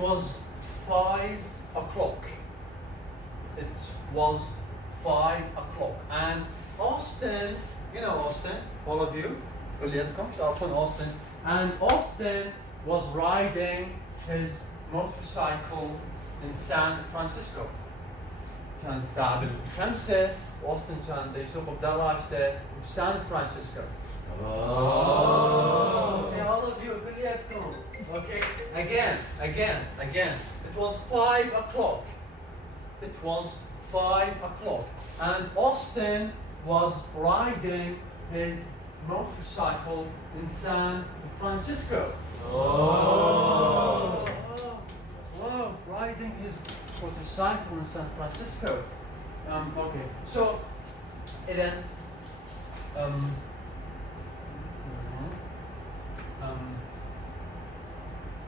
was 5 o'clock. It was 5 o'clock. And Austin, you know Austin, all of you, Austin. And Austin was riding his motorcycle in San Francisco. كان الساعة 5 Austin كان يسوق بدراجته بسان فرانسيسكو. Okay, all of you, كلياتكم. Okay, again. It was 5 o'clock. It was 5 o'clock. And Austin was riding his motorcycle in San Francisco. Wow, riding his motorcycle in San Francisco. Okay, so then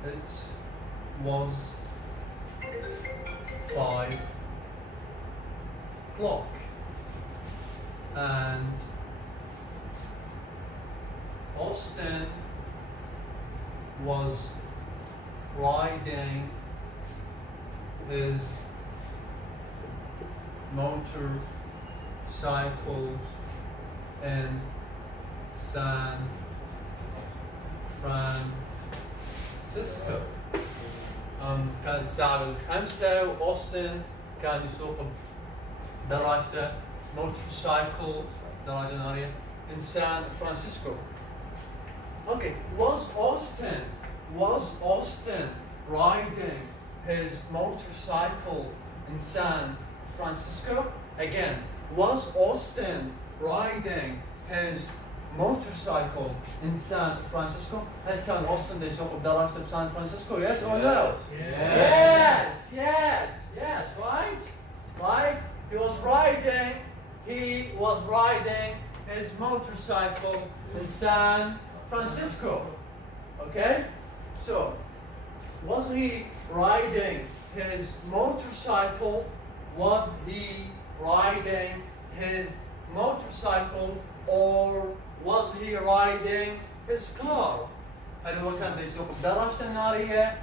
it was 5 o'clock, and Austin was riding his motorcycle in San Francisco. كان الساعة 5 وأوستن كان يسوق دراجته motorcycle دراجة نارية in San Francisco. Okay, was Austin riding his motorcycle in San Francisco? Again, was Austin riding his motorcycle in San Francisco? هل كان أوستن يسوق بدراجته بسان فرانسيسكو? Yes or no? Yes. Right. He was riding his motorcycle in San Francisco. Okay? So, was he riding his motorcycle? Was he riding his motorcycle, or was he riding his car? هل هو كان يسوق بدراجته النارية؟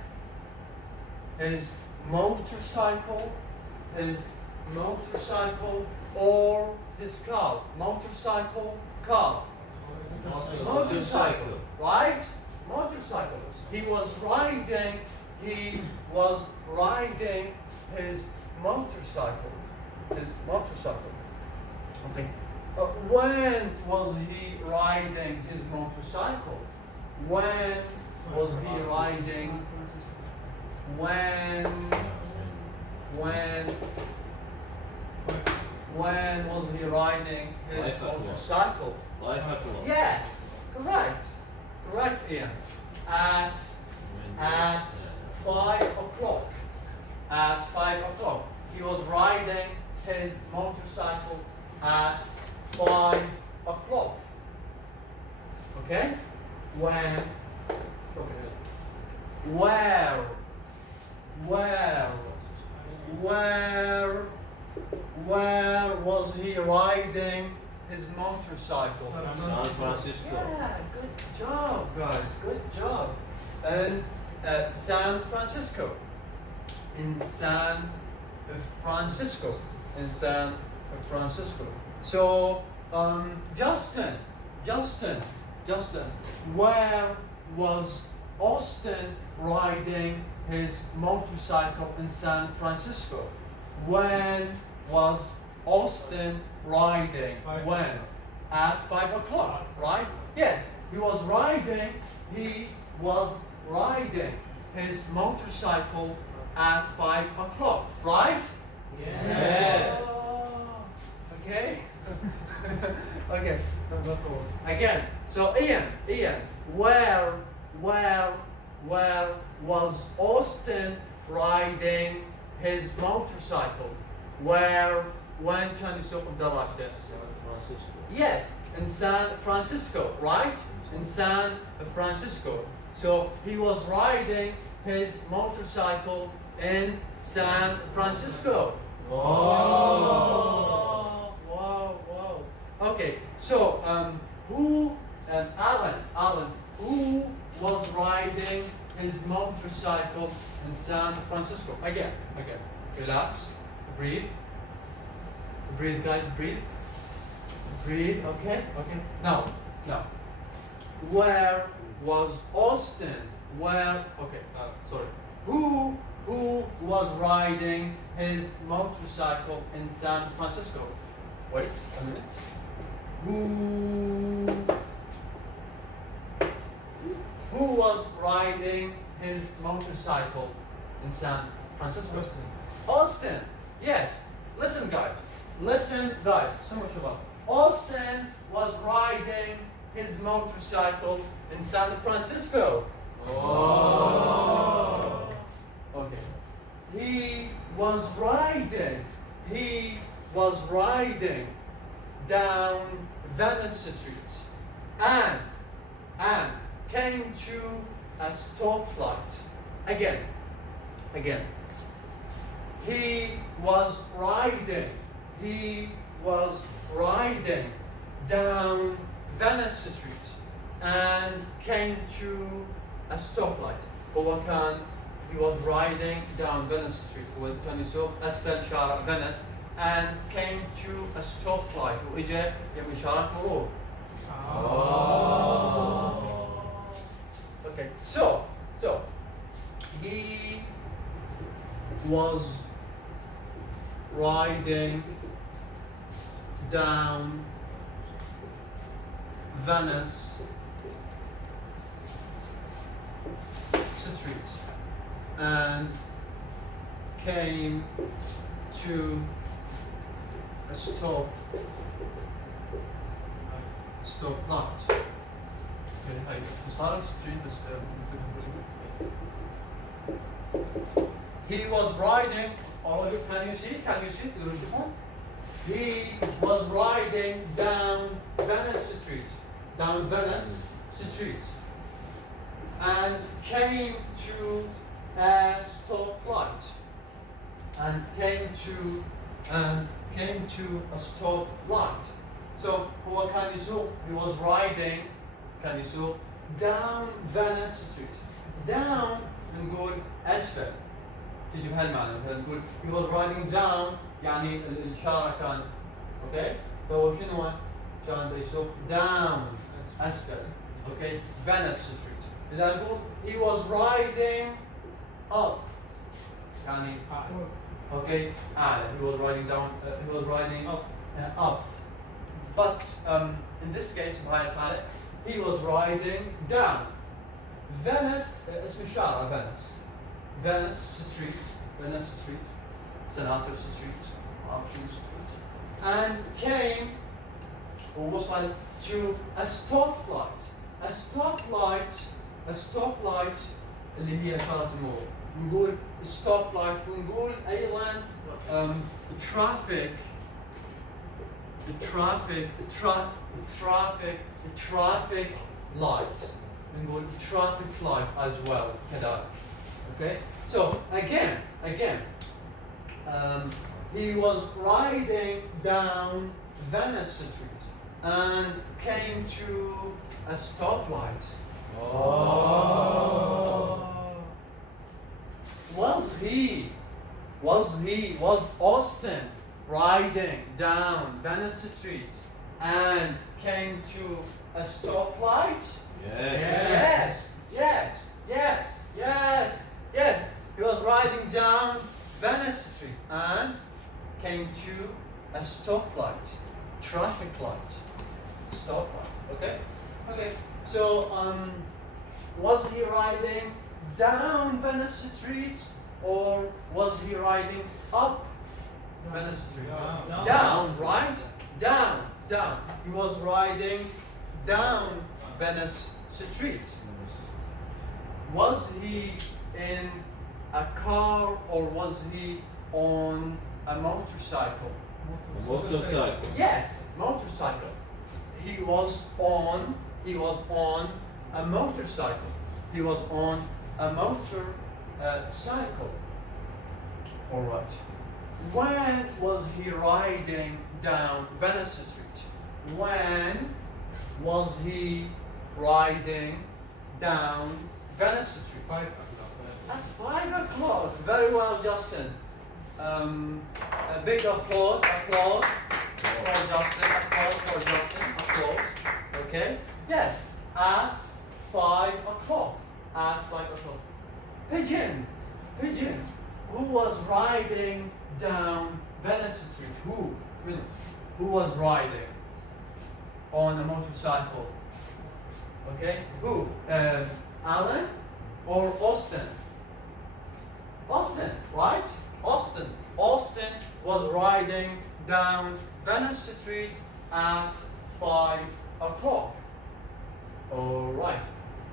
His motorcycle, or his car? Motorcycle, car. Motorcycle, right? Motorcycle. He was riding his motorcycle. Okay. When was he riding his motorcycle? When was he riding? When was he riding his motorcycle? 5 o'clock. Yeah, correct, Ian. At 5 o'clock. At 5 o'clock. He was riding his motorcycle at 5 o'clock. Okay? Where was he riding his motorcycle? San Francisco. Yeah, good job, guys. Good job. And San Francisco. In San Francisco. So, Justin, where was Austin riding his motorcycle in San Francisco? When was Austin riding? When? At 5 o'clock, right? Yes, he was riding his motorcycle at 5 o'clock, right? Yes. Oh, okay. Okay. Again. So Ian, where was Austin riding his motorcycle? When كان يسوق بدراجته? San Francisco. Yes, in San Francisco, right? In San Francisco. So he was riding his motorcycle in San Francisco. Wow. Okay, so Alan, who was riding his motorcycle in San Francisco. Again. Relax. Breathe. Breathe, guys. Breathe. Breathe. Okay. Now. Where was Austin? Sorry. Who was riding his motorcycle in San Francisco? Wait a minute. Who was riding his motorcycle in San Francisco? Austin. Yes. Listen, guys. So much about Austin was riding his motorcycle in San Francisco. Oh. Okay. He was riding down Venice Street and came to a stoplight. Again. He was riding down Venice Street and came to a stoplight. He was riding down Venice Street وكان يسوق أسفل شارع فينيس and came to a stoplight وإجا يم إشارة مرور. Okay, so he was riding down Venice Street and came to a stoplight. He was riding, all of you, can you see? He was riding down Venice Street, and came to a stoplight. So what can you see? He was riding, down Venice Street. Down نقول أسفل. تيجي بهالمعنى مثلا نقول he was riding down يعني الإشارة كان اوكي فهو شنو كان بيسوق down أسفل اوكي Venice Street. إذا نقول he was riding up يعني okay أعلى he was riding up but in this case بهاي الحالة he was riding down Venice اسم الشارع Venice Street Senator Street Option Street and came ووصل to a stoplight اللي هي إشارة المرور نقول stoplight ونقول أيضا traffic light نقول traffic light as well كذلك. Okay, so again, he was riding down Venice Street and came to a stoplight. Was Austin riding down Venice Street and came to a stoplight? Yes. He was riding down Venice Street and came to a stoplight, traffic light, stoplight. Okay. So was he riding down Venice Street or was he riding up Venice Street? Down, right? Down. He was riding down Venice Street. Was he in a car or was he on a motorcycle? Motorcycle. Yes, motorcycle. He was on a motorcycle. All right. When was he riding down Venice Street? When was he riding down Venice Street. 5 o'clock. At 5 o'clock. Very well, Justin. A big applause. Applause for Justin. Applause for Justin. Applause. Okay. Yes. At 5 o'clock. At 5 o'clock. Pigeon. Pigeon. Who was riding down Venice Street? Who? Who was riding on a motorcycle? Okay. Who? Alan or Austin? Austin, right? Austin. Austin was riding down Venice Street at 5 o'clock. All right.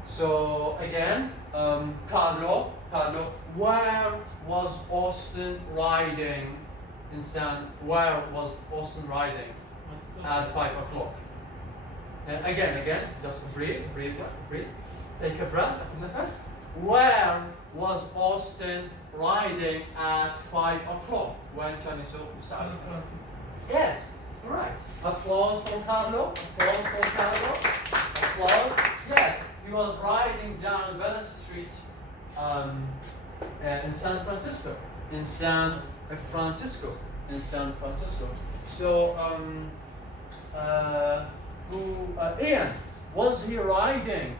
So again, Carlo, where was Austin riding? Where was Austin riding at 5 o'clock? Again, just breathe. Take a breath, nefes. Where was Austin riding at 5 o'clock? When can you San Francisco. Yes, correct. Applause for Carlo. Applause for Carlo. Applause. Yes, he was riding down Venice Street in San Francisco. In San Francisco. So, Ian, was he riding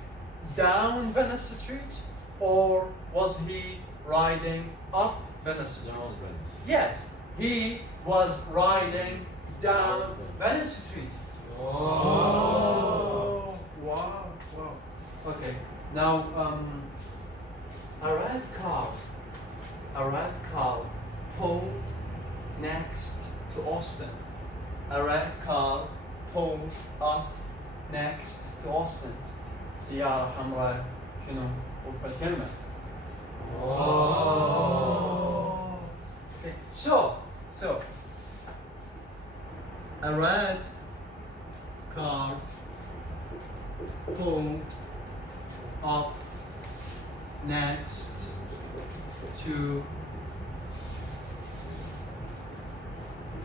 down Venice Street or was he riding up Venice Street? Down Venice. Yes, he was riding down Venice Street. Oh. Wow. Okay, now a red car pulled next to Austin. A red car pulled up next to Austin. سيارة حمراء شنو؟ وفي الكلمة. Oh. Okay. So a red car pulled up next to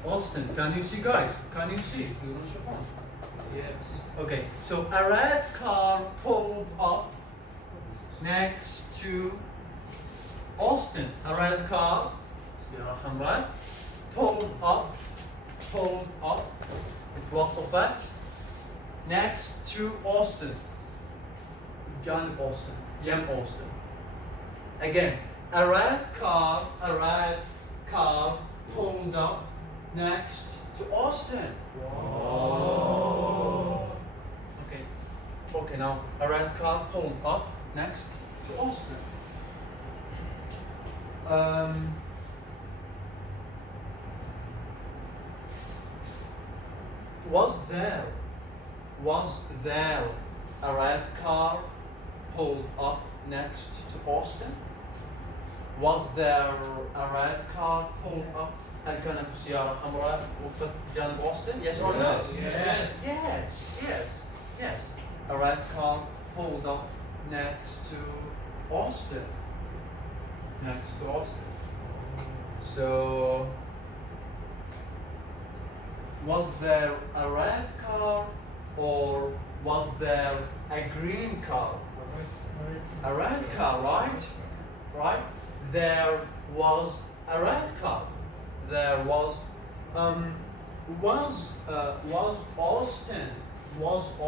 Austin. Can you see, guys? Can you see? Yes. Okay, so a red car pulled up next to Austin. A red car pulled up اتوقفت next to Austin. جانب Austin. يم Austin. Again, a red car pulled up next to Austin. Wow. Okay, now a red car pulled up next to Austin. Was there a red car pulled up next to Austin? Was there a red car pulled up? هل كانت سيارة حمراء وقفت جانب Austin? Yes or no? Yes. A red car pulled up next to Austin. So, was there a red car or was there a green car? A red car, right? There was a red car. There was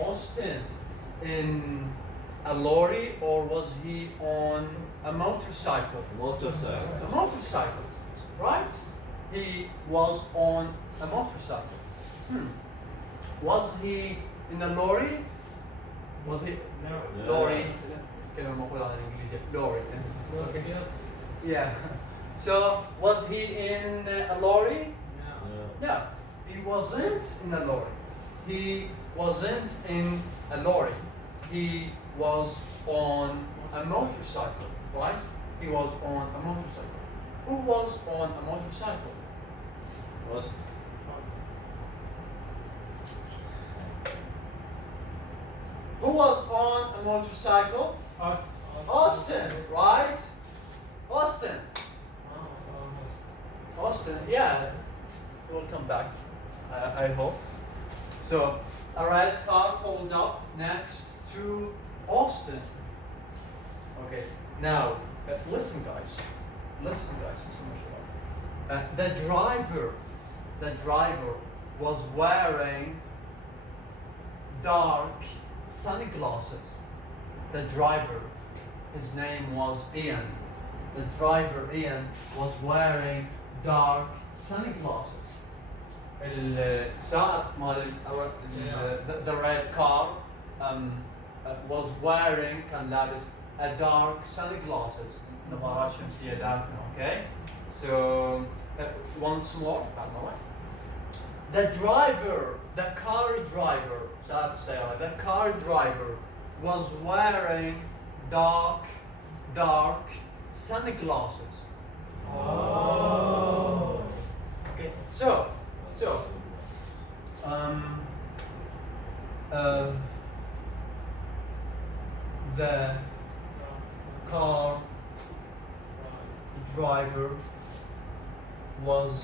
Austin in a lorry or was he on a motorcycle? A motorcycle, right? He was on a motorcycle. Was he in a lorry? Was he? No. Lorry. كلمة مفروض على الإنجليزية. Lorry. Okay. Yeah. So was he in a lorry? No. He wasn't in a lorry. He wasn't in a lorry. He was on a motorcycle, right? He was on a motorcycle. Who was on a motorcycle? Who was on a motorcycle? Austin, right? Austin, yeah. He will come back, I hope. So, a red car pulled up next to Austin. Okay. Now, listen, guys. Listen, guys. The driver was wearing dark sunglasses. The driver, his name was Ian. The driver Ian was wearing dark sunglasses. السائق مال the red car was wearing كان لابس a dark sunglasses نظارات شمسية داكنة. Okay, so once more the car driver the car driver was wearing dark sunglasses. Oh. Okay, the car driver was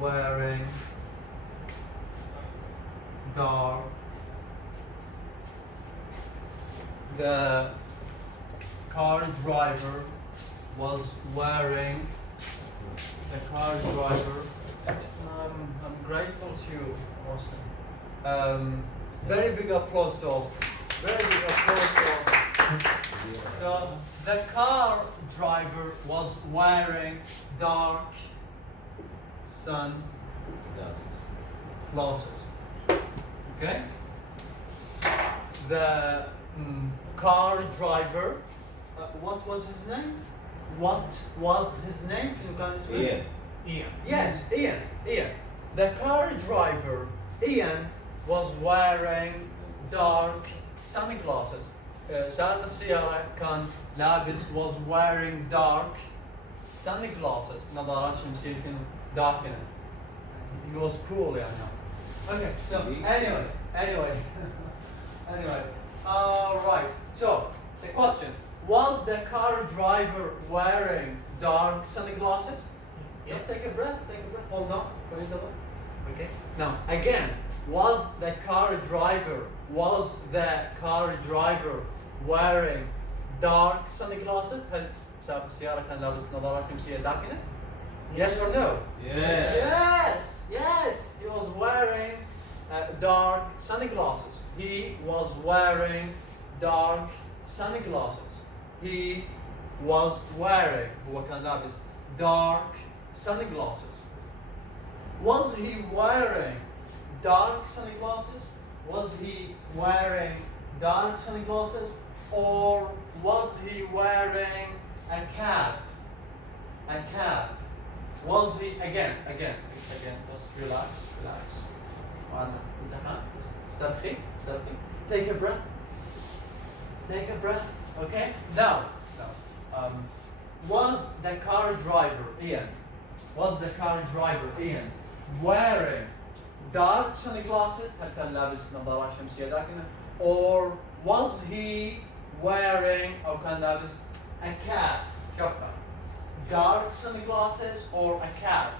wearing dark. The car driver was wearing. The car driver. I'm grateful to you, Austin. Very big applause to Austin. Very big applause to Austin. So the car driver was wearing dark sunglasses. Okay. The car driver. What was his name? What was his name? Can you guys read? Ian. Yes, Ian. The car driver, Ian, was wearing dark sunglasses. سائق السيارة كان لابس was wearing dark sunglasses. نظارات شمسية كانوا داكنة. He was cool يعني. Okay, so anyway. Alright, so the question, was the car driver wearing dark sunglasses? Yes. Take a breath, hold on. Okay. Now, again, was the car driver wearing dark sunglasses? هل سائق السيارة كان لابس نظارات شمسية داكنة؟ Yes or no? Yes. He was wearing dark sunglasses. He was wearing dark sunglasses. He was wearing هو كان لابس dark sunglasses. Was he wearing dark sunglasses? Was he wearing dark sunglasses? Or was he wearing a cap? Was he again, just relax. استرخي. Take a breath. Okay? Now, was the car driver Ian wearing dark sunglasses هل كان لابس نظارات شمسية داكنة or was he wearing أو كان لابس a cap شوفها dark sunglasses or a cap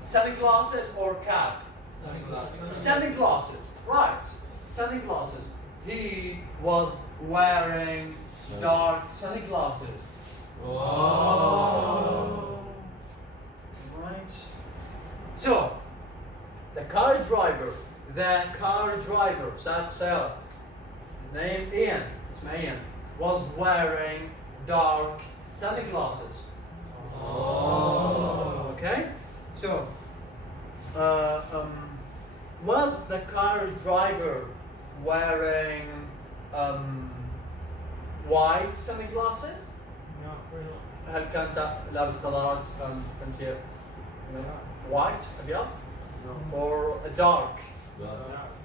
sunglasses or cap sunglasses right sunglasses he was wearing dark sunglasses. Wow. Right. So, the car driver, سائق السيارة, his name Ian, was wearing dark sunglasses. Oh. Okay? So, was the car driver wearing white sunglasses? No, we're not. هل كان لابس نظارات شمسية white أبيض or dark?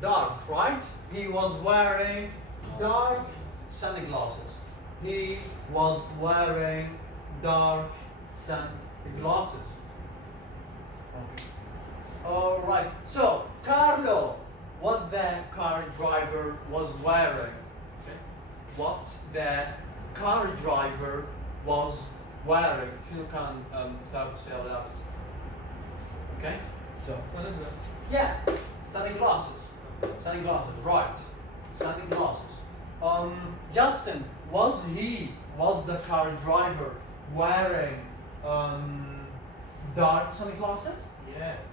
Dark, right? He was wearing dark sunglasses. He was wearing dark sunglasses. Okay. All right. So, Carlo, what the car driver was wearing? Okay. What the car driver was wearing? شنو كان سائق السيارة لابس؟ Okay. So. Sunglasses. Yeah. Sunglasses, right. Sunglasses. Justin, was the car driver wearing dark sunglasses?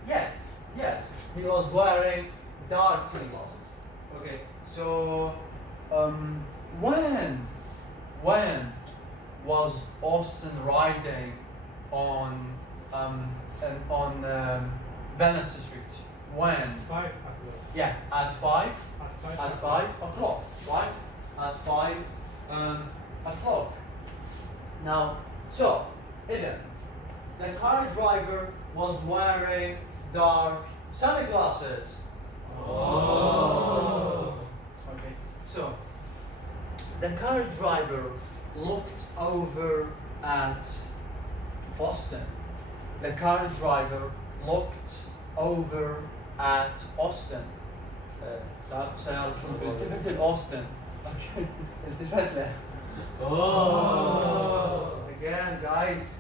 Yes. Yes, he was wearing dark sunglasses. Okay, so when was Austin riding on Venice Street? When? 5 o'clock. Yeah, at 5. At 5 At 5 o'clock, right? At 5 o'clock. Now, so, Eden, the car driver was wearing dark sunglasses. Oh. Okay, so, the car driver looked over at Austin. The car driver looked over at Austin. التفت لأوستن. Okay, التفت له. Oh. Again, guys,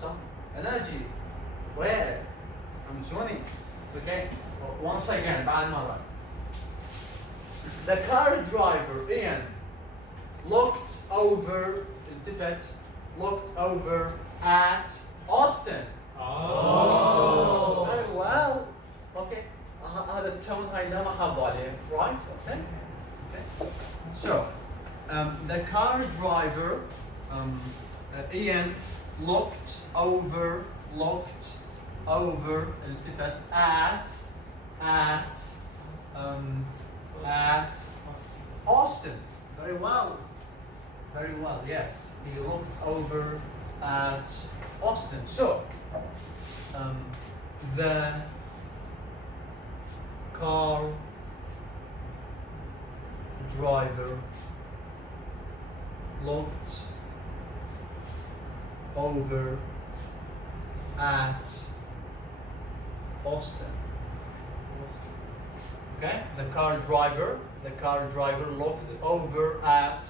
some energy. Where? I'm Sony. Okay, once again, بعد مرة. The car driver, Ian, looked over at Austin. Oh. Very well. Okay. هذا التون هاي ما حافظوا عليه, right? Okay. So, the car driver, Ian, looked over التفت at Austin. Very well, yes. He looked over at Austin. So, the car driver looked over at Austin. Okay? The car driver looked over at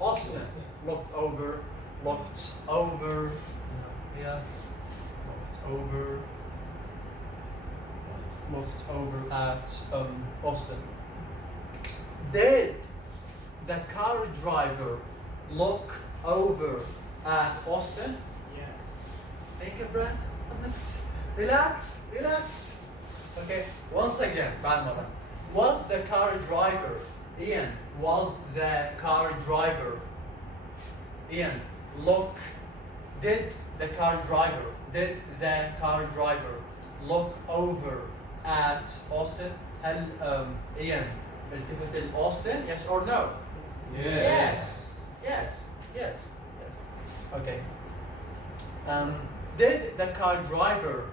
Austin. Looked over at Austin. Did the car driver look over at Austin? Yes. Take a breath. Relax. Okay, once again, بعد مرة. Was the car driver, Ian, did the car driver look over at Austin? هل Ian التفت لأوستن? Yes or no? Yes. Okay. Did the car driver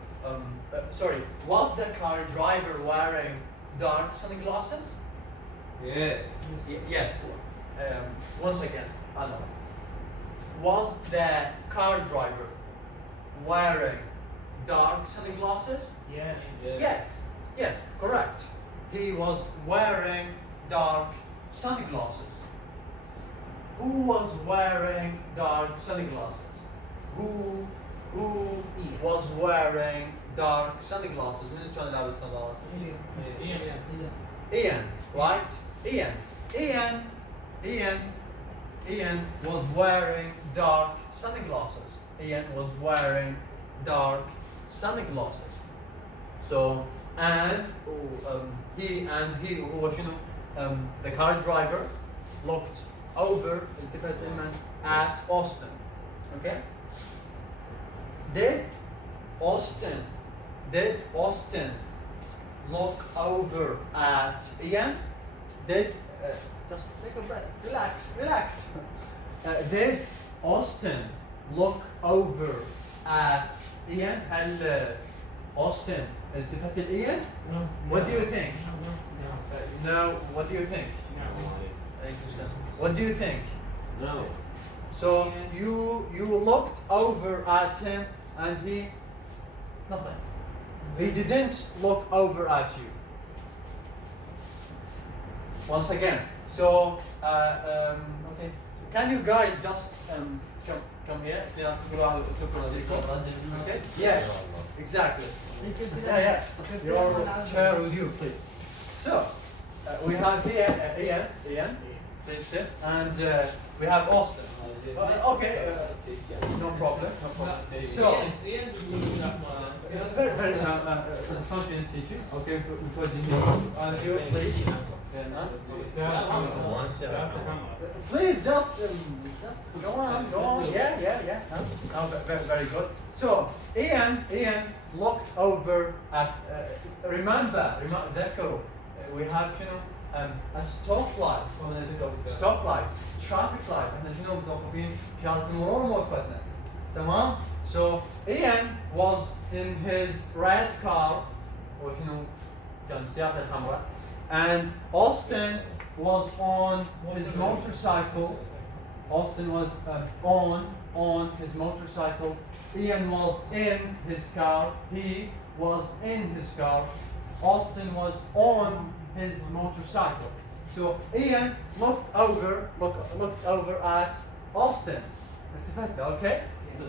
was the car driver wearing dark sunglasses? Yes. Yes. Once again, Anna. Was the car driver wearing dark sunglasses? Yes. Yes, correct. He was wearing dark sunglasses. Who was wearing dark sunglasses? Who was wearing dark sunglasses? من كان لابس نظارات؟ Ian, right? Ian was wearing dark sunglasses. So, he who was the car driver looked over at Austin. Okay? Did Austin look over at Ian? Just take a breath. Relax. Did Austin look over at Ian? هل Austin التفت لإيان? No. What do you think? No. No. What do you think? No. What do you think? No. So you looked over at him and he nothing. He didn't look over at you. Once again. So okay. Can you guys just come here? Okay? Yes. Exactly. Yeah. Your chair with you, please. So we have here Ian. please sit. And we have Austin. Okay, no problem. No problem. So, very, very confident teaching. Okay, because you please. Please just go on, go on. Yeah. No, very, very good. So Ian looked over at. Remember, ذكروا. We have a stoplight. Stoplight, traffic light. احنا شنو موقفين شارة المرور موقفتنا. تمام. So Ian was in his red car. وشنو كان سيارته الحمراء. And Austin was on his motorcycle. Austin was on his motorcycle. Ian was in his car. He was in his car. Austin was on his motorcycle. So Ian looked over at Austin. Okay?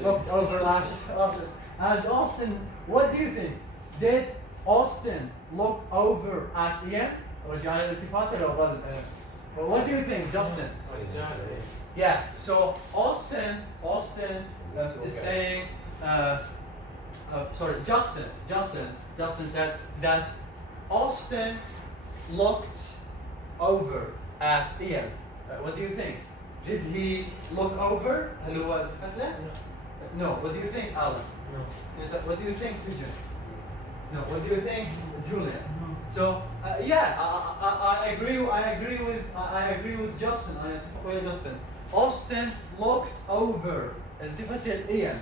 Looked over at Austin. And Austin, what do you think? Did Austin look over at Ian? رجعنا الالتفات ولا ظل؟ Well, what do you think, Justin? Yeah. So Austin is saying, sorry, Justin said that Austin looked over at Ian. What do you think? Did he look over? هل هو التفت له؟ No. What do you think, Alan? No. What do you think, Pigeon? No. What do you think, Julian? So yeah, I agree with Justin. I agree with Justin. Austin looked over التفت Ian.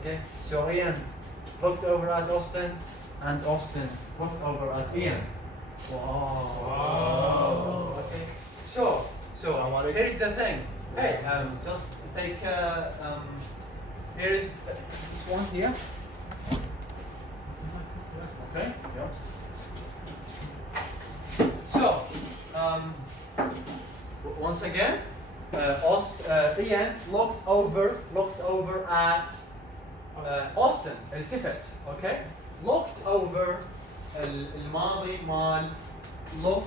Okay. So Ian looked over at Austin, and Austin looked over at Ian. Wow. Okay. So here's the thing. Hey, just take here is this one here. Okay. Yeah. So once again, Ian looked over at Austin. التفت. Okay. Looked over الماضي مال look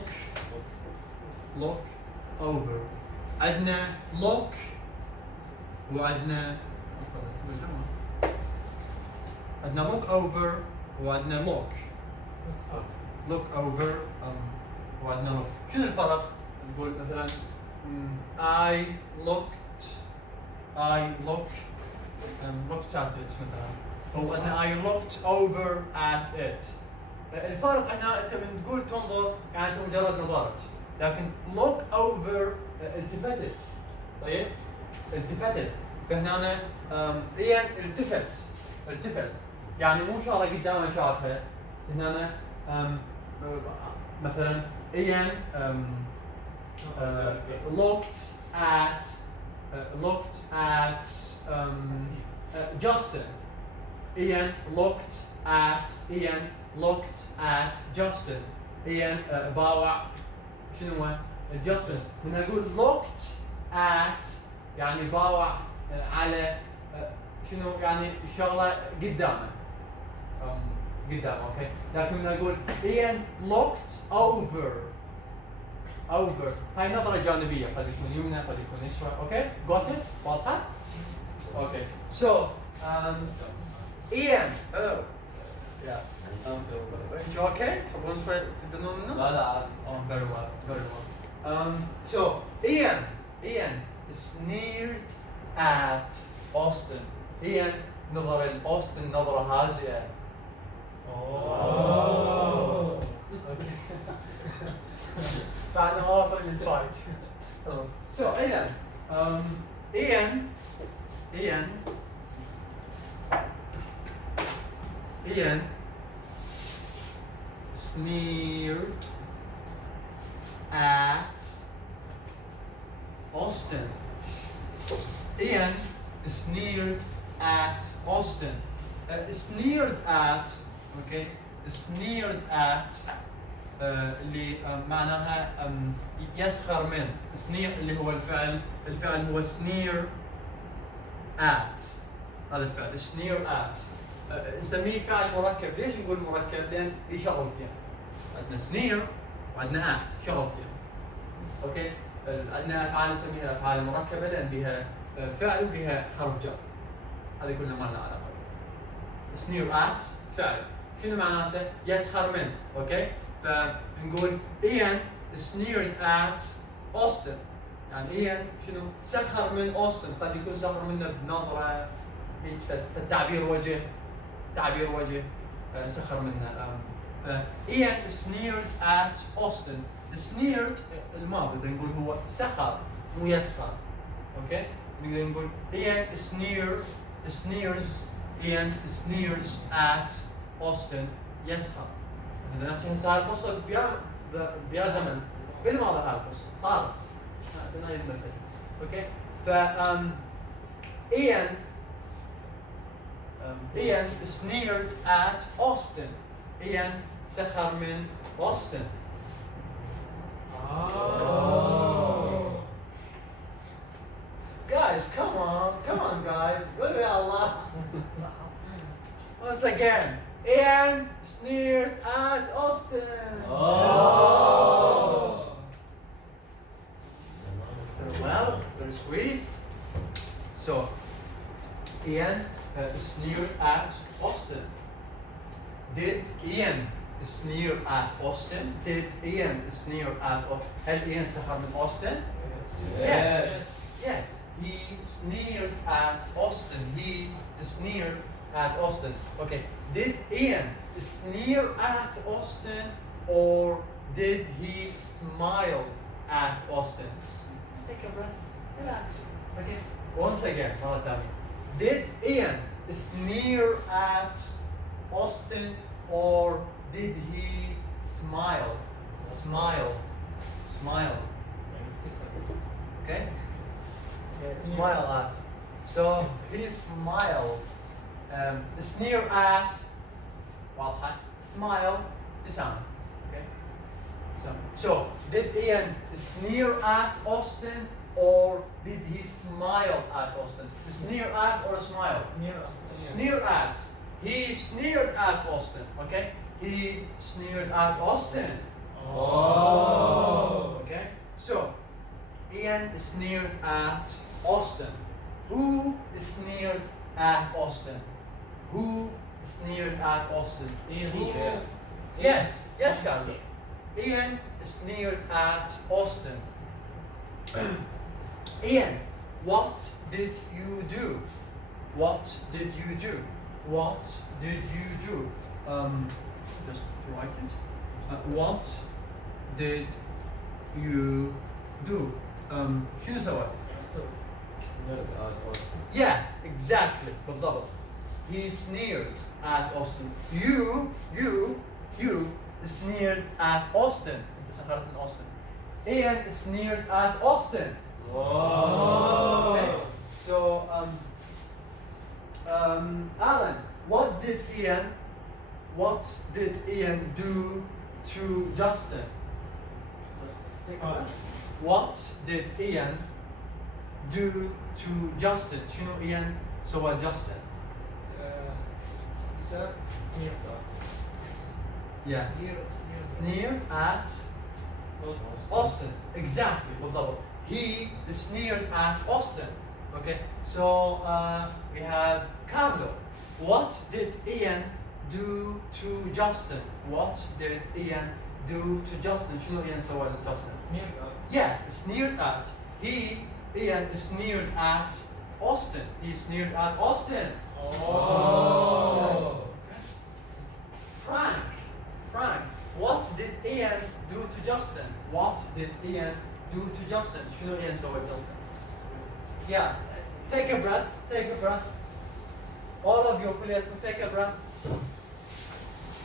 over. عندنا look وعندنا look over وعندنا look over وعندنا look. شنو الفرق؟ نقول مثلا I looked at it مثلا. أو أن I looked over at it. الفرق أن أنت من تقول تنظر يعني أنت مجرد نظرت، لكن look over التفتت. طيب؟ التفتت. فهنا إيان التفت. يعني مو شغلة قدامه شافها. هنا مثلا إيان looked at Justin. Ian looked at Justin. Ian باوع شنو هو؟ Justin. هنا نقول looked at يعني باوع على شنو يعني شغلة قدامه. اوكي. لكن نقول Ian looked over. هاي نظرة جانبية، قد يكون يمنى قد يكون يسرى. اوكي؟ got it؟ واضحة؟ اوكي. So Ian. Hello. Yeah. You okay? تحبون شوي تدنون منه؟ لا. Oh, very well. So Ian sneered at Austin. Ian نظر Austin نظرة هازئة. Oh. Okay. بعد ما وصل للفايت. So Ian sneered at Austin. Ian sneered at Austin. Sneered at, okay, sneered at اللي معناها يسخر من. sneer اللي هو الفعل هو sneer at. هذا الفعل sneer at. نسميه فعل مركب. ليش نقول مركب؟ لأن في شغلتين. عندنا sneer وعندنا at شغلتين. اوكي. عندنا افعال نسميها الافعال المركبه لان بها فعل وبها حرف جر. هذه كلها ما لنا علاقه. sneer at فعل. شنو معناته؟ يسخر من، اوكي؟ فنقول إيان sneered at Austin. يعني إيان شنو؟ سخر من أوستن، قد يكون سخر منه بنظرة هيك فالتعبير وجه، تعبير وجه سخر منه. إيان sneered at Austin. sneered الماضي بدنا نقول هو سخر مو يسخر، اوكي؟ نقدر نقول إيان Ian sneers at Austin يسخر. إذا نحكي هسه هاي القصة بيا زمن بالماضي هاي القصة صارت. هاي المثل. اوكي؟ ف Ian sneered at Austin. Ian سخر من Austin. Guys, come on, guys. Good ya Allah. Once again, Ian sneered at Austin. Well, very sweet. So, Ian sneered at Austin. Did Ian sneer at Austin? Did Ian sneer at Austin? هل Ian سخر من Austin? Yes. He sneered at Austin. He sneered at Austin. Okay. Did Ian sneer at Austin or did he smile at Austin? Take a breath. Relax. Okay. Once again, مرة ثانية. Did Ian sneer at Austin or did he smile? Smile. Okay? Smile at. So he smiled. Sneer at. واضحة. Smile. تسامح. Okay? So did Ian sneer at Austin or did he smile at Austin? Sneer at or smile? Sneer at. He sneered at Austin. Okay? He sneered at Austin. Okay? So Ian sneered at Austin. Who sneered at Austin? Who sneered at Austin? Ian. Yes, Carlo. Ian sneered at Austin. Ian, what did you do? What did you do? What did you do? Just to write it. What did you do? شنو سوى؟ Yeah, exactly. بالضبط. He sneered at Austin. You sneered at Austin. أنت سخرت من Austin. Ian sneered at Austin. Okay. So Alan, what did Ian do to Justin? What did Ian do to Justin? شنو Ian سوى Justin? Yeah. Sneer at Austin. Exactly. بالضبط. He sneered at Austin. Okay. So we have Carlo. What did Ian do to Justin? What did Ian do to Justin? شنو Ian سوى لجاستن؟ Yeah, sneered at. Ian sneered at Austin. He sneered at Austin. Frank, what did Ian do to Justin? What did Ian do to Justin? شنو Ian سوى لجاستن؟ Yeah, take a breath. All of you please take a breath.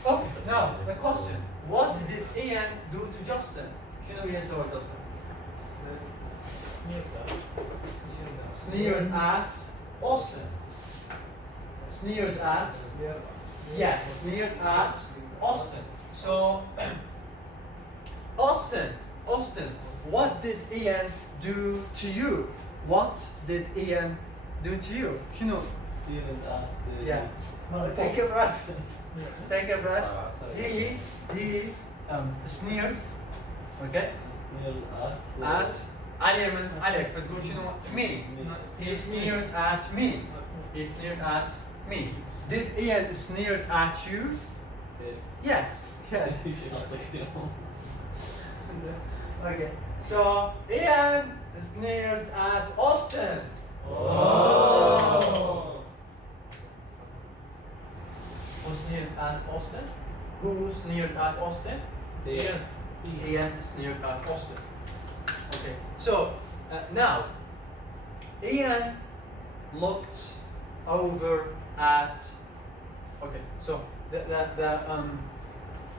Okay, now the question. What did Ian do to Justin? شنو Ian سوى لجاستن؟ Sneered at Austin. Sneered at. Yeah, sneered at Austin. So Austin, what did Ian do to you? What did Ian do to you? شنو? Yeah. Take a breath. He sneered. Okay. At علي من عليك فتقول شنو me. He sneered at me. He sneered at me. Did Ian sneer at you? Yes. Yes. Yes. You should not say no. Okay. So Ian sneered at Austin. Oh. Who sneered at Austin? Who sneered at Austin? There. Ian sneered at Austin. Okay. So now Ian looked over at. Okay. So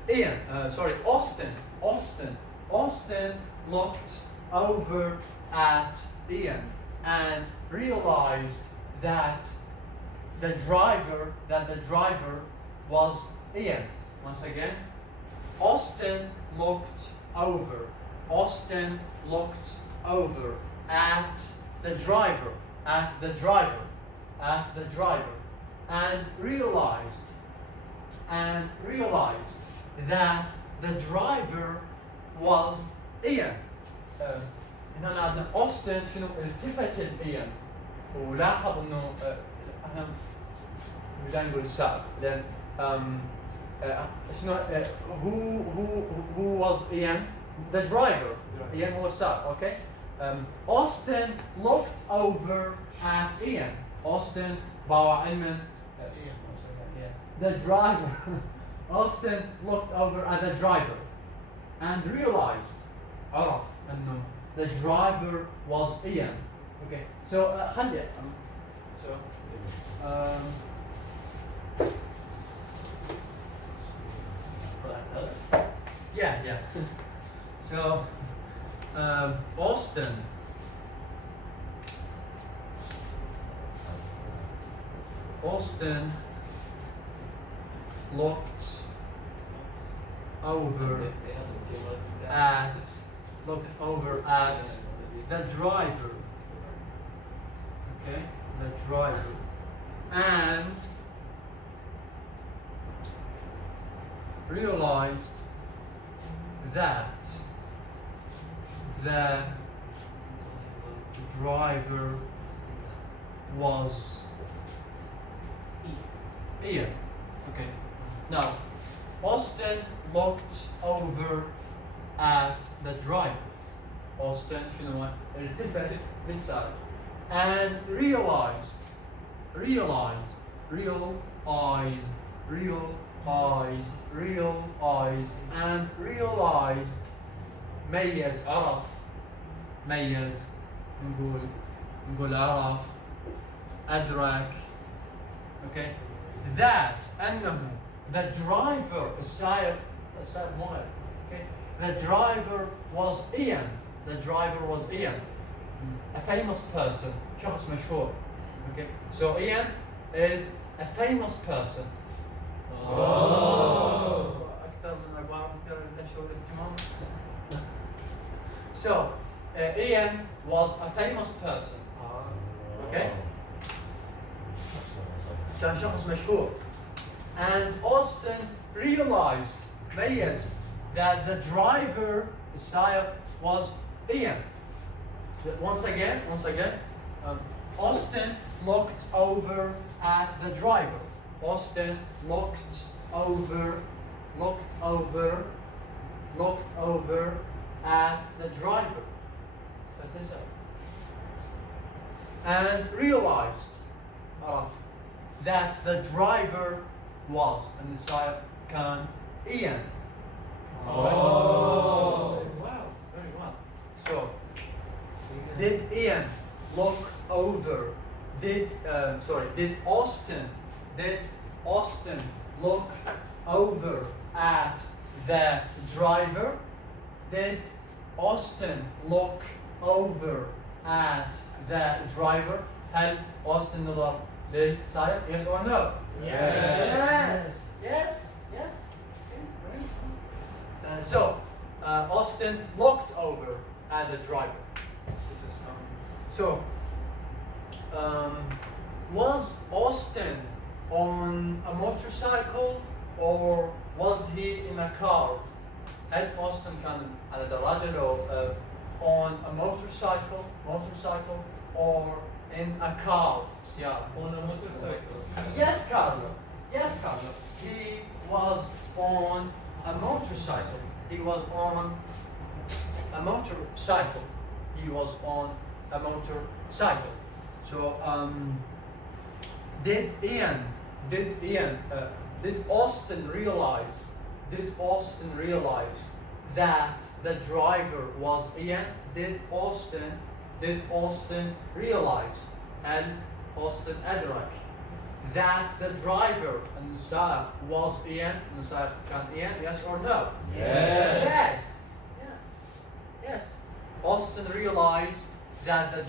Ian. Austin looked over at Ian and realized that the driver was Ian. Once again, Austin looked over at the driver and realized that the driver was Ian. هنا عندنا Austin شنو التفت لإيان ولاحظ انه اهم بدنا نقول السبب لان شنو who was Ian? The driver. Ian هو السبب. Okay. Austin looked over at Ian. Austin باوع علما the driver. Austin looked over at the driver and realized عرف انه the driver was Ian. Okay. So خلي yeah. So Austin looked over at the driver. Okay, the driver, and realized that the driver was Ian. Okay. Now, Austin looked over at the driver. Austin, شنو التفت للسائق and realized ميز عرف نقول عرف أدرك. Okay, that أنه the driver السائق ماله. Okay, the driver was Ian. A famous person. شخص مشهور. Okay, so Ian is a famous person. أكثر من 4 مثير للنشوة والاهتمام. So Ian was a famous person. Okay. كان شخص مشهور. And Austin realized ميز that the driver السائق was Ian. Once again, Austin looked over at the driver. Austin looked over at the driver. And realized that the driver was, and the side can Ian. Oh. Wow, very well. So, did Ian look over? Did Austin look over at the driver? Did Austin look over at the driver? هل Austin نظر للسائق? Yes or no? Yes. Yes. So Austin looked over at the driver. Was Austin on a motorcycle or was he in a car? هل Austin كان على دراجة لو on a motorcycle or in a car سيارة On a motorcycle. Yes, Carlo. Yes, Carlo. He was on a motorcycle. He was on a motorcycle. He was on a motorcycle. So, did Austin realize that the driver was Ian? Did Austin realize and Austin أدرك that the driver السائق was Ian السائق كان Ian, yes or no? Yes. Yes. Austin realized that the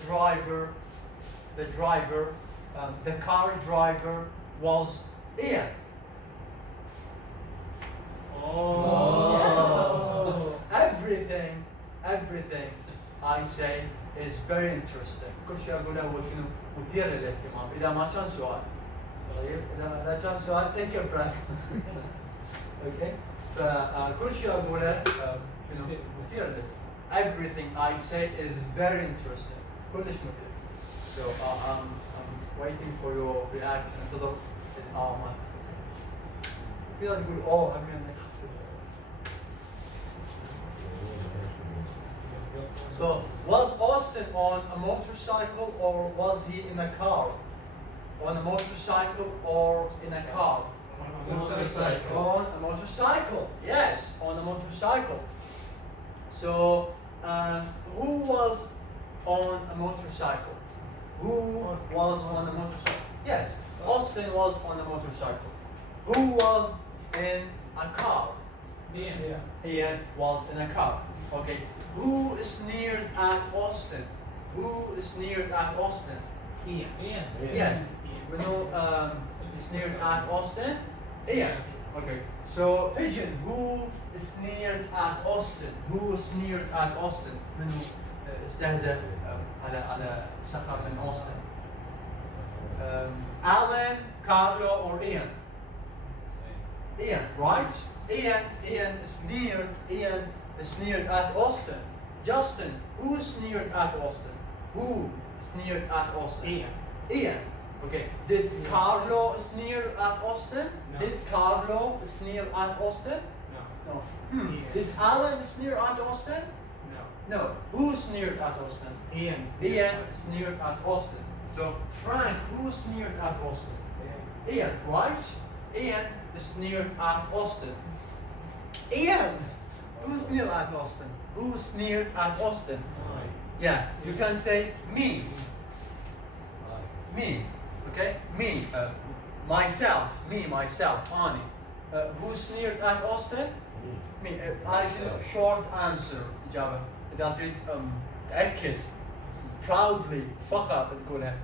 car driver was Ian. Oh. Everything I say is very interesting. كل شيء أقوله هو شنو مثير للاهتمام. إذا ما كان سؤال. طيب إذا كان سؤال take a breath. Okay. فكل شيء أقوله شنو مثير للاهتمام. Everything I say is very interesting. كلش مثير. So I'm waiting for your reaction. انتظر الآمال. كذا تقول أوه همين. So, was Austin on a motorcycle or was he in a car? On a motorcycle or in a car? Motorcycle. On a motorcycle. Yes, on a motorcycle. So, who was on a motorcycle? Who was on a motorcycle? Yes, Austin was on a motorcycle. Who was in a car? Yeah. Ian was in a car. Okay. Who sneered at Austin? Who sneered at Austin? Ian. Yes. We know sneered at Austin? Ian. Okay. So Pigeon, who sneered at Austin? Who sneered at Austin? منو استهزأ على سخر من Austin? Alan, Carlo, or Ian? Ian, right? Ian sneered at Austin. Justin, who sneered at Austin? Who sneered at Austin? Ian. Okay. Did Carlo sneer at Austin? No. Did Carlo sneer at Austin? No. No. Did Alan sneer at Austin? No. No. Who sneered at Austin? Ian. Ian sneered at Austin. So Frank, who sneered at Austin? Ian, right? Ian sneered at Austin. Ian! Who sneered at Austin? Who sneered at Austin? Yeah, you can say me. Me. Okay? Me. Myself. Me, myself. Ani. Who sneered at Austin? Me. I give short answer. إجابة. إذا تريد تأكد proudly فخر تقولها.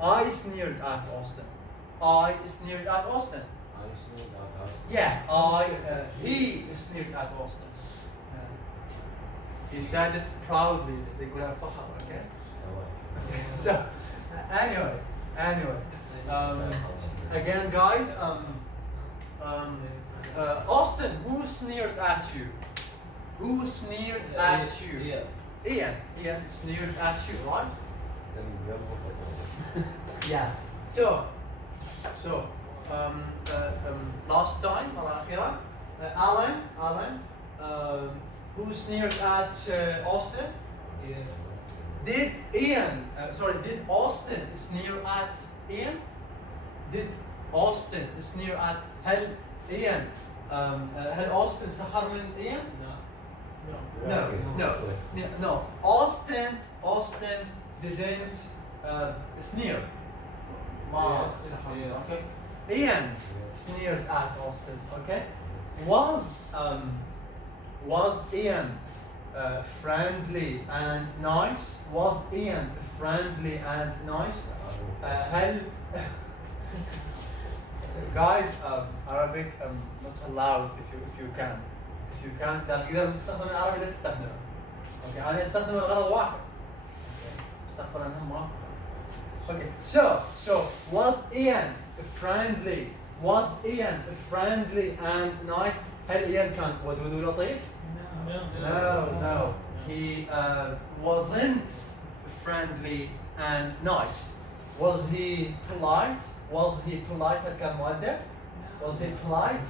I sneered at Austin. I sneered at Austin. Yeah, he sneered at Austin. He said it proudly. They could have فخر, okay? So, anyway, again, guys, Austin, who sneered at you? Who sneered at you? Ian sneered at you, right? Yeah. So, last time, Alan, who sneered at Austin? Yes. Did Austin sneer at Ian? Did Austin sneer at هل Austin سخر من Ian? No. Austin didn't sneer. Yes. Okay. Ian sneered at Austin. Okay. Was Ian friendly and nice? Was Ian friendly and nice? هل guys, Arabic not allowed if you can. If you can, ده كده تستخدم العربي لا تستخدمه. Okay, أنا أستخدم الغرض واحد. استغفر عنهم ما. Okay, so was Ian friendly? Was Ian friendly and nice? هل إيان كان ودود ولطيف؟ No. He wasn't friendly and nice. Was he polite? Was he polite at Kamwade? Was he polite?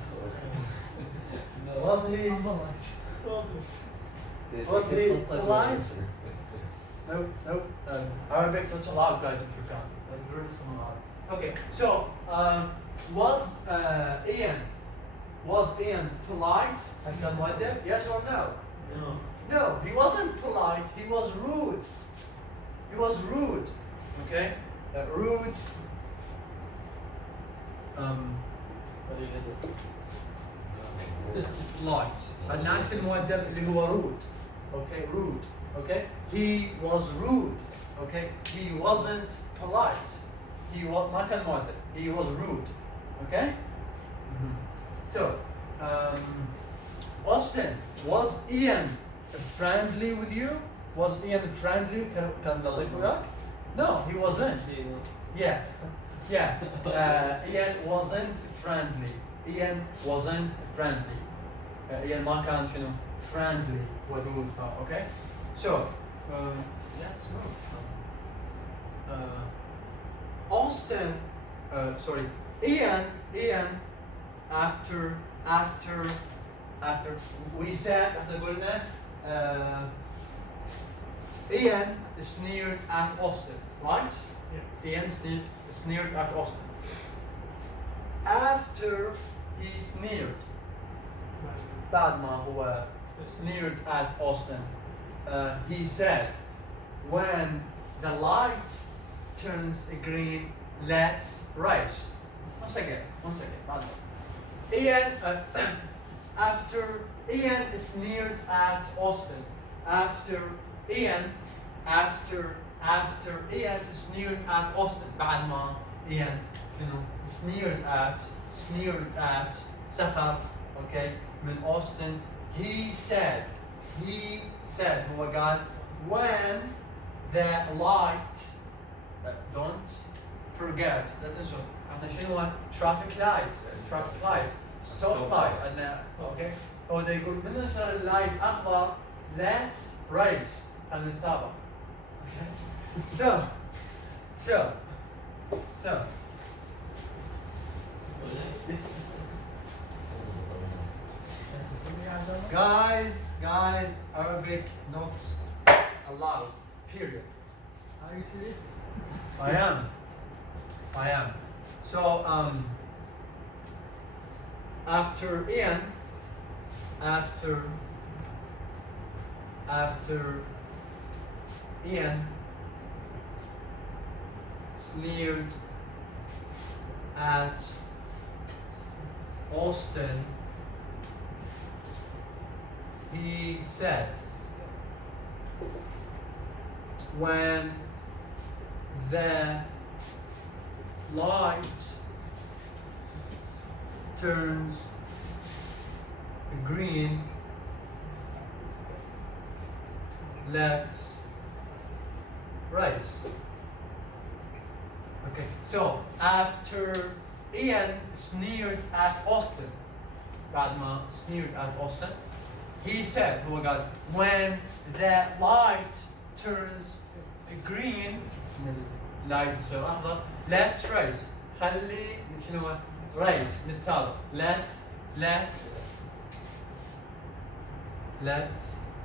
Was he polite? No, no. Arabic not allowed, guys, if you can't. Like, there is some Arabic. Okay, so was Ian polite at Kamwade? Yes or no? No. No, he wasn't polite. He was rude. He was rude. Okay, rude. Light. النعت المؤدب اللي هو rude. Okay, rude. Okay, he was rude. Okay, he wasn't polite. He was ما كان مؤدب. He was rude. Okay. So, Austin, was Ian friendly with you? Was Ian friendly? كان لطيف وياك? No, he wasn't. Yeah, yeah. Ian wasn't friendly. Ian wasn't friendly. Ian ما كان شنو friendly ودود. Okay. So, let's move. Austin, sorry, Ian, after we said, after قلنا, Ian sneered at Austin, right? Yes. Ian sneered at Austin. After he sneered, بعد ما هو sneered at Austin, he said, when the light turns green, let's race. One second. بعد ما. Ian, after Ian sneered at Austin, after Ian sneered at Austin, بعد ما Ian, sneered at سخر, okay, من Austin, he said, هو قال, when the light, don't forget, لا تنسوا, احنا شنو هو traffic light, stoplight, okay, هو ده يقول من صار اللايت اخضر let's race, خلينا نتسابق, okay, so guys, Arabic not allowed, period. Are you serious? I am. So, after Ian sneered at Austin, he said, when the light turns green, let's race. Okay, so after Ian sneered at Austin, بعد ما sneered at Austin, he said, هو قال, when the light turns green, light يصير أخضر, let's race. خلي شنو هو race نتسابق. Let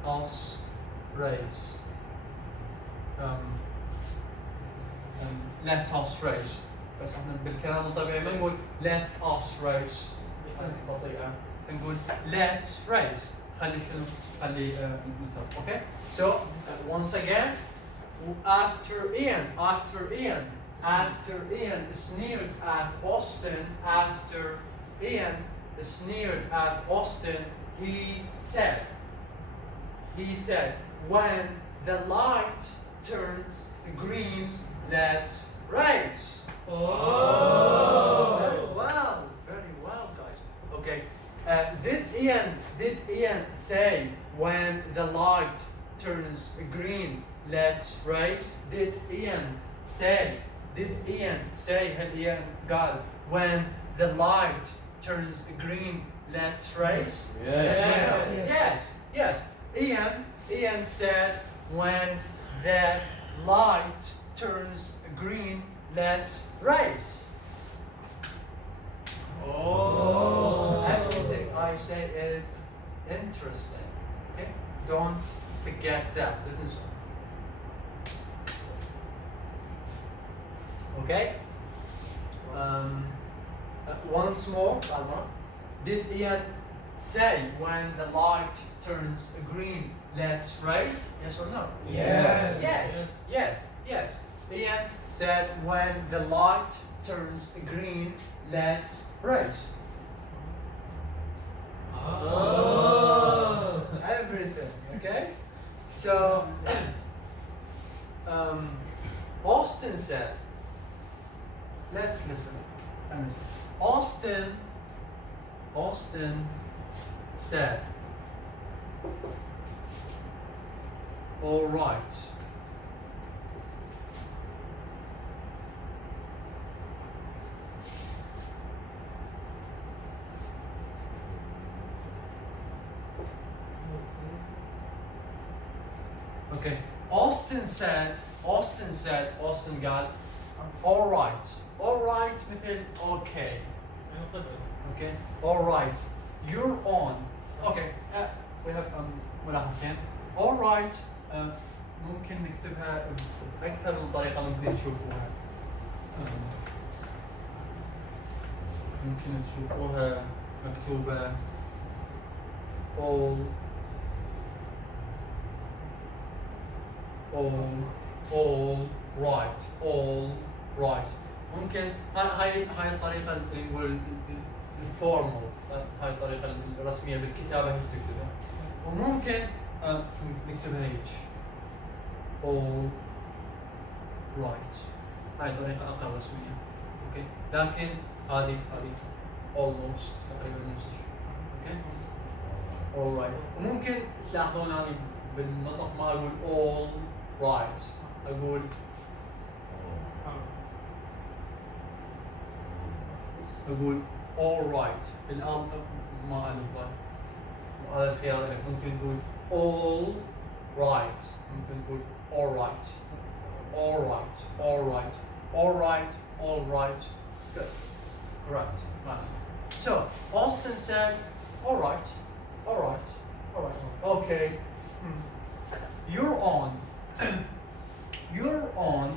us race. Let us race. بس احنا بالكلام الطبيعي ما نقول let us race. بطيئة. نقول let's race. خلي شنو؟ خلي نسابق. Okay? So once again, after Ian sneered at Austin, he said, when the light turns green, let's race. Oh. Very well, guys. Okay. Did Ian say when the light turns green, let's race? Did Ian say? هل Ian قال when the light turns green, let's race? Yes. Yes. Ian Ian said, when the light turns green, let's race. Everything I say is interesting. Okay? Don't forget that. Listen. Okay? Once more. Did Ian say when the light turns green, let's race? Yes or no? Yes. Yes. Ian said when the light turns green, let's race. Everything, okay? So, Austin said, let's listen. Austin said, all right. Okay. Austin قال all right مثل okay. Okay. All right. You're on. Okay. We have ملاحظتين. All right. ممكن نكتبها بأكثر من طريقة ممكن تشوفوها. ممكن تشوفوها مكتوبة all right. ممكن هاي الطريقة اللي نقول الفورمال، هاي الطريقة الرسمية بالكتابة هيك تكتبها. وممكن نكتبها هيك all right. هاي طريقة أقل رسمية. أوكي. لكن هذه almost تقريبا نفس الشيء. أوكي. all right. وممكن تلاحظون أنا بالنطق ما أقول all right. أقول all right. الآن ما ألفه. هذا الخيار لك. ممكن تقول all right. ممكن تقول all right. Good. Correct. So Austin said, all right. Okay. You're on. You're on.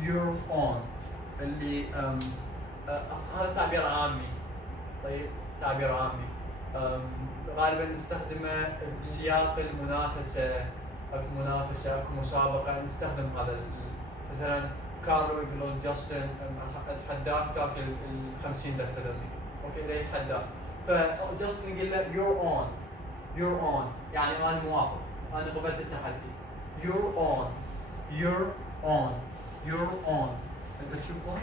You're on. اللي هذا تعبير عامي. طيب تعبير عامي. غالبا نستخدمه بسياق المنافسة. اكو مسابقة نستخدم هذا مثلا كارلو يقول جاستن اتحداك تاكل ال50 دفلني. اوكي ده يتحداك. فجاستن يقول له you're on يعني انا موافق. انا قبلت التحدي. You're on. انت تشوفون؟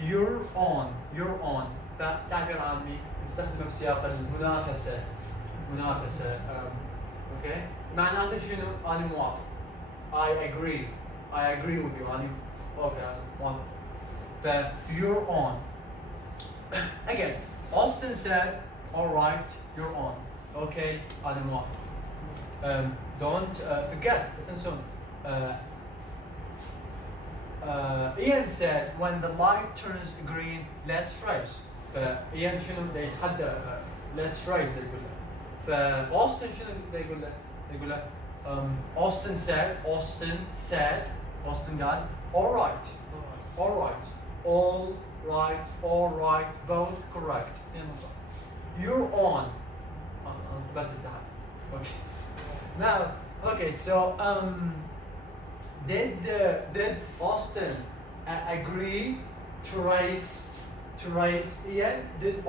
you're on. تعبير عامي نستخدمه بسياق المنافسة. اوكي؟ معناته شنو؟ انا موافق. I agree with you. أنا أنا موافق. you're on. Again, Austin said, all right, you're on. Okay, أنا موافق. Don't forget. Attention. Ian said, when the light turns green, let's race. Ian شنو بده يتحدى let's race ده يقول له. Austin شنو بده يقول له؟ يقول له Austin قال all right. All right, both correct. You're on. Okay. Now, okay, so did Austin agree to race Ian? Did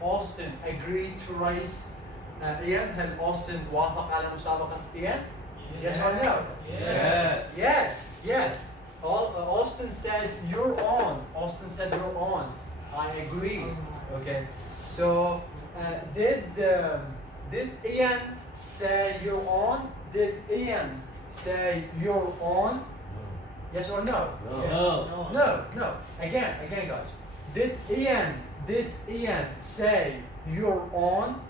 Austin agree to race Ian? هل Austin وافق على مسابقة Ian? Yes or no? Yes. Austin said you're on. I agree. Okay. So did Ian say you're on? Did Ian say you're on? Yes or no? No. No. Again, guys. Did Ian say you're on?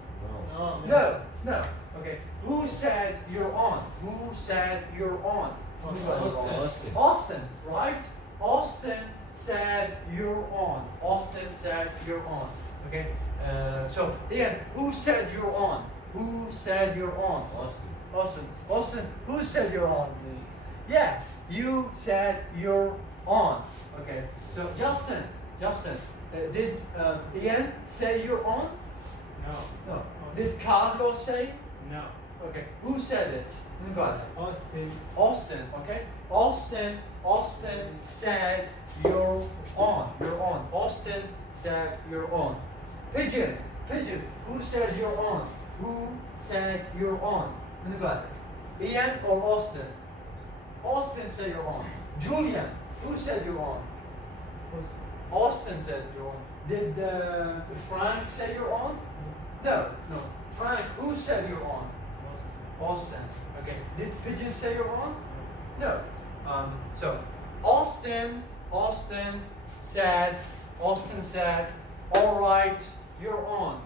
No. Okay. Who said you're on? Who said you're on? Austin, right? Austin said you're on. Austin said you're on. Okay. So Ian, who said you're on? Who said you're on? Austin, who said you're on? Yeah, you said you're on. Okay. So Justin, did Ian say you're on? No. Did Carlos say? No. Okay. Who said it? Austin. Okay. Austin said you're on. You're on. Austin said you're on. Pigeon, who said you're on? Who said you're on? Ian or Austin? Austin said you're on. Julian, who said you're on? Austin said you're on. Did Frank say you're on? No. Frank, who said you're on? Austin. Okay. Did Pigeon say you're on? No. So Austin said, all right, you're on.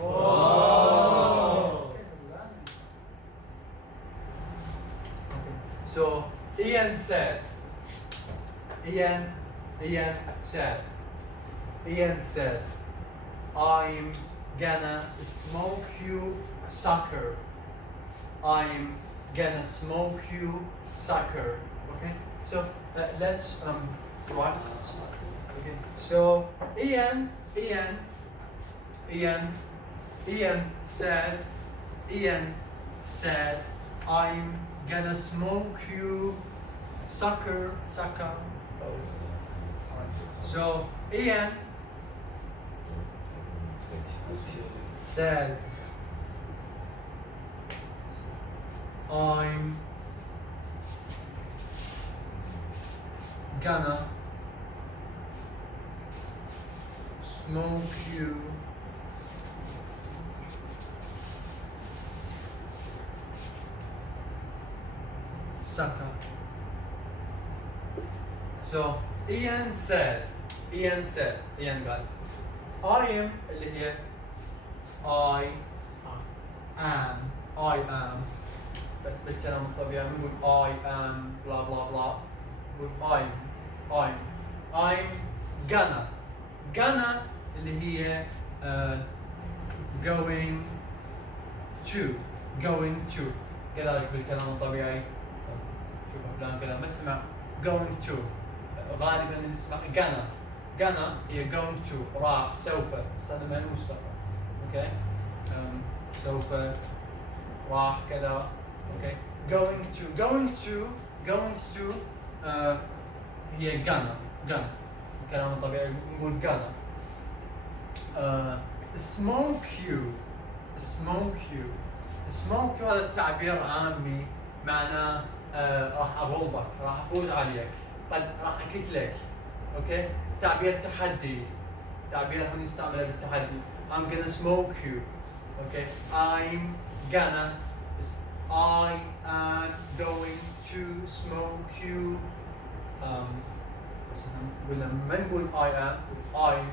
Oh. Okay. So Ian said, I'm gonna smoke you sucker. I'm gonna smoke you sucker. Okay. So let's write. Okay. So Ian said, I'm gonna smoke you sucker. Alright. So Ian said, I'm gonna smoke you sucker. So Ian قال I am اللي هي I am بس بالكلام الطبيعي بنقول I am blah blah blah بنقول I'm gonna اللي هي going to كذلك بالكلام الطبيعي شوف افلام كذا ما تسمع going to غالبا اللي تسمع gonna هي going to راح سوف استخدم المستقبل اوكي سوف راح كذا اوكي going to هي gonna الكلام الطبيعي نقول gonna smoke you هذا التعبير عامي معناه راح اغلبك راح افوز عليك راح اقتلك اوكي تعبير تحدي تعبير هم نستعمله بالتحدي I'm gonna smoke you okay I am going to smoke you ولما نقول I am